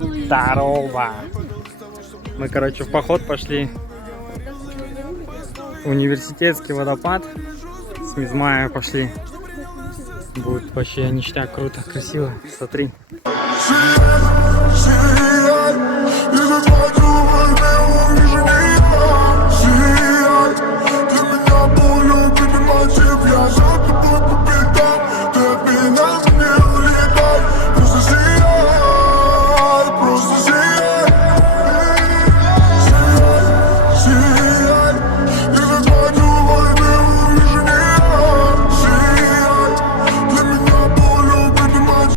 Здорово! Мы, короче, в поход пошли. Университетский водопад. С Мизмая пошли. Будет вообще ништяк, круто, красиво. Смотри.